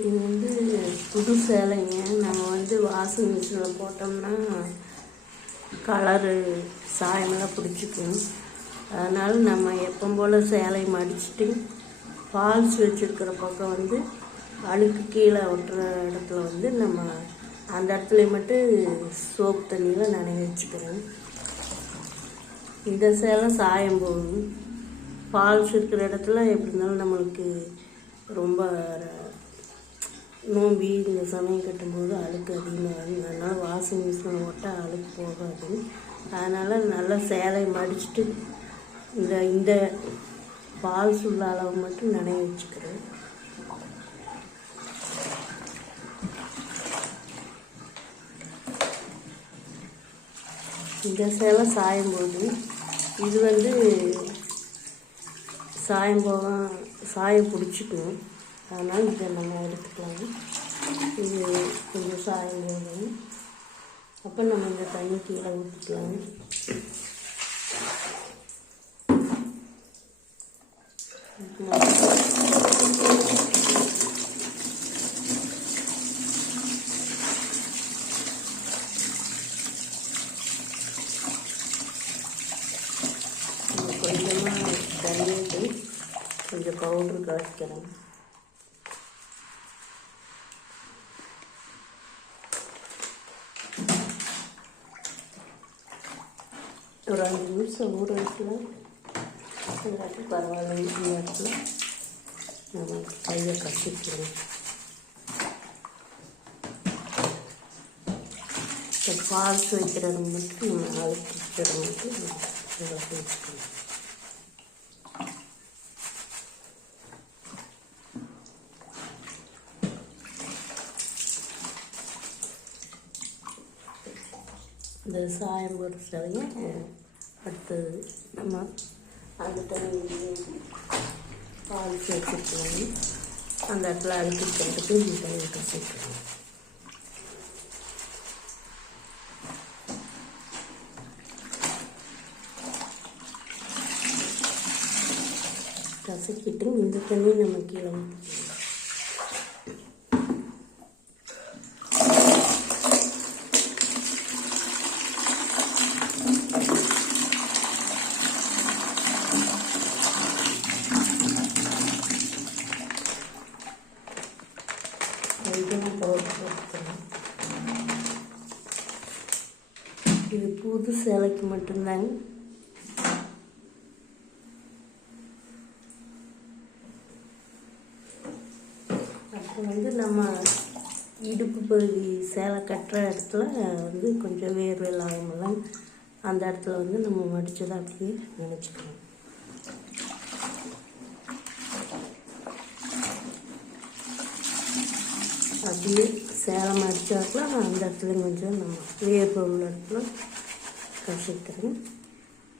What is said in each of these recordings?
இது வந்து புது சேலைங்க. நம்ம வந்து வாஷிங் மிஷினில் போட்டோம்னா கலரு சாயமெல்லாம் பிடிச்சிக்கும். அதனால் நம்ம எப்போ போல் சேலை மடிச்சுட்டு ஃபால்ஸ் வச்சுருக்கிற பக்கம் வந்து அழுக்கு கீழே ஒட்டுற இடத்துல வந்து நம்ம அந்த இடத்துல மட்டும் சோப்பு தண்ணியில் நனைய வச்சுக்கிறோம். இந்த சேலை சாயம் போகும். ஃபால்ஸ் இருக்கிற இடத்துல எப்படி இருந்தாலும் நம்மளுக்கு ரொம்ப நோம்பி இந்த சமயம் கட்டும்போது அழுக்கு அதிகமாகும். அதனால் வாஷிங் மிஷினில் போட்டால் அழுக்கு போகாது. அதனால் நல்லா சேலை மடிச்சுட்டு இந்த ஃபால்ஸ் உள்ள அளவு மட்டும் நனைய வச்சுக்கிறேன். இந்த சேலை சாயம் போது இது வந்து சாயம் பிடிச்சிக்கணும். அதனால் இதை நம்ம எடுத்துக்கலாம். இது கொஞ்சம் சாயம் போடணும். அப்போ நம்ம இந்த தண்ணி கீழே ஊற்றிக்கலாம். கொஞ்சமாக தண்ணி கொஞ்சம் பவுட்ரு கலக்கிறேன். ஒரு 5 நிமிஷம் ஊற வைக்கலாம். இல்லாட்டி பரவாயில்ல. இந்த இடத்துல நம்ம கையை கட்டிக்கிறோம். இப்போ ஃபால்ஸ் வைக்கிறது மட்டும் நம்ம அழுத்திக்கிறது மட்டும் நல்லா வச்சுக்கணும். இந்த சாயம் போட்டு சரிங்க. அடுத்தது நம்ம அந்த தண்ணி ஃபால்ஸ் வச்சுருக்கோம். அந்த இடத்துல அழுத்திக்கிறதுக்கு இந்த தண்ணி கசிக்கிறோம். கசக்கிட்டு இந்த தண்ணி நம்ம கீழே ஊற்றிக்கலாம். இது புது சேலைக்கு மட்டும்தாங்க. அப்புறம் வந்து நம்ம இடுப்பு பகுதி சேலை கட்டுற இடத்துல வந்து கொஞ்சம் வேர்வையில் ஆகும்ல, அந்த இடத்துல வந்து நம்ம மடிச்சதை அப்படியே நினச்சிக்கலாம். அப்படியே சேலை மடித்தாக்கலாம். அந்த இடத்துல கொஞ்சம் நம்ம வேர்வை உள்ள இடத்துல கசிக்கிறேன்.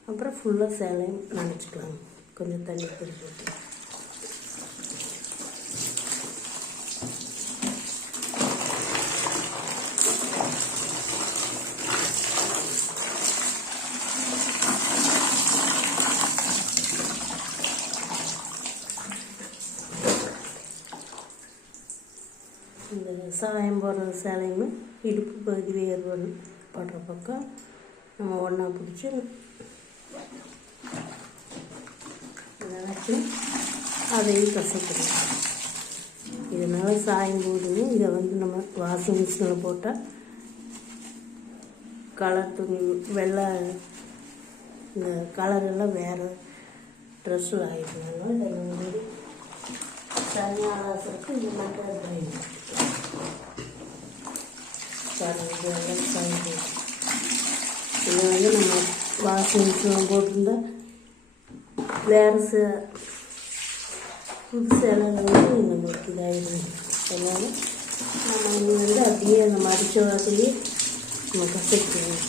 அப்புறம் ஃபுல்லாக சேலையும் நினச்சிக்கலாம். கொஞ்சம் தண்ணி பிடிச்சி இந்த சாயம் போடுற சேலையுமே இடுப்பு பகுதி வேர்வை படுற பக்கம் நம்ம ஒன்றா பிடிச்சி நினச்சி அதையும் கசைக்கணும். இதனால் சாயம் போடுங்க. இதை வந்து நம்ம வாஷிங் மிஷினில் போட்டால் கலர் துணி வெள்ளை இந்த கலரெல்லாம் வேறு ட்ரெஸ்ஸில் ஆகிடுனால இதை வந்து தனியாக ஆசைக்கு இந்த மட்டும் இதை வந்து நம்ம வாஷிங் மிஷினில் போட்டிருந்தா வேறு புது சேலை வந்து நம்மளுக்கு இதாகிடும். அதனால் நம்ம இங்கே வந்து அப்படியே அந்த மடித்த வாசலையே நம்ம கசைக்குவோம்.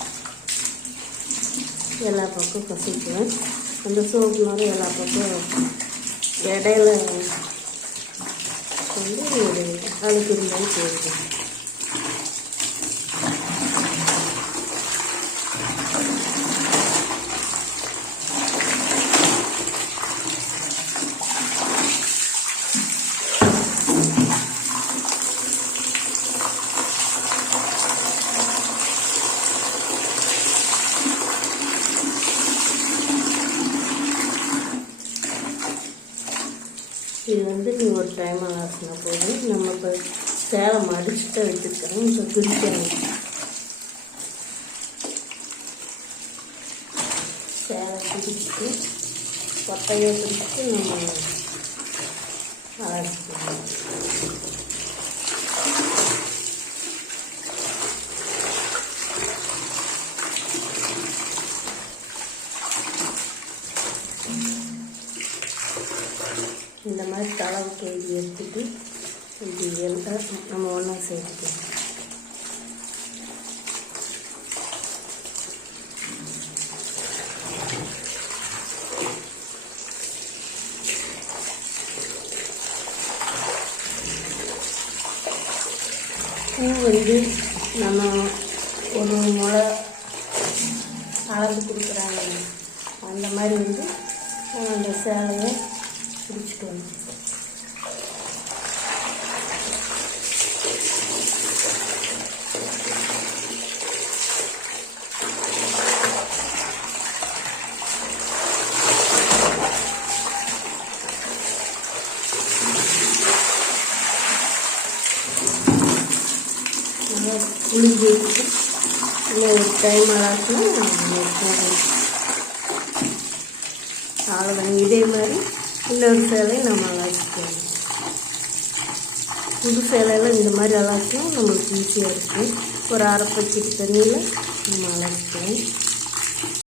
எல்லா பக்கம் கசைக்குவேன். அந்த சோப்புனால எல்லா பக்கம் இடையில வந்து ஒரு அழுக்கு இருந்தாலும் போயிடும். இது வந்து நீ ஒரு டைம் அலாசினா போதும். நம்ம இப்போ சேலை மடிச்சுட்டு வச்சுருக்கிறோம். இப்போ பிரிக்கிறோம். சேலை பிரிச்சுட்டு கொட்டையை பிரிச்சுட்டு நம்ம அலாசிக்கலாம். இந்த மாதிரி தளவுக்கு எழுதி எடுத்துட்டு இப்படி எல்லாம் நம்ம ஒன்றா சேர்த்துக்கலாம். பூ வந்து நம்ம ஒரு முளை அளந்து கொடுக்குறாங்க. அந்த மாதிரி வந்து அந்த சேலையை பிடிச்சிட்டு வந்து நல்லா புளிஞ்சு வச்சுட்டு இன்னும் ஒரு டைம் அலாசினா அவ்வளோதாங்க. இதே மாதிரி இன்னொரு சேலையை நம்ம அலாசிக்கலாம். புது சேலையெல்லாம் இந்த மாதிரி அலாசினா நம்மளுக்கு ஈஸியாக இருக்கும். ஒரு அரை பக்கெட் தண்ணியில் நம்ம அலாசிக்கலாம்.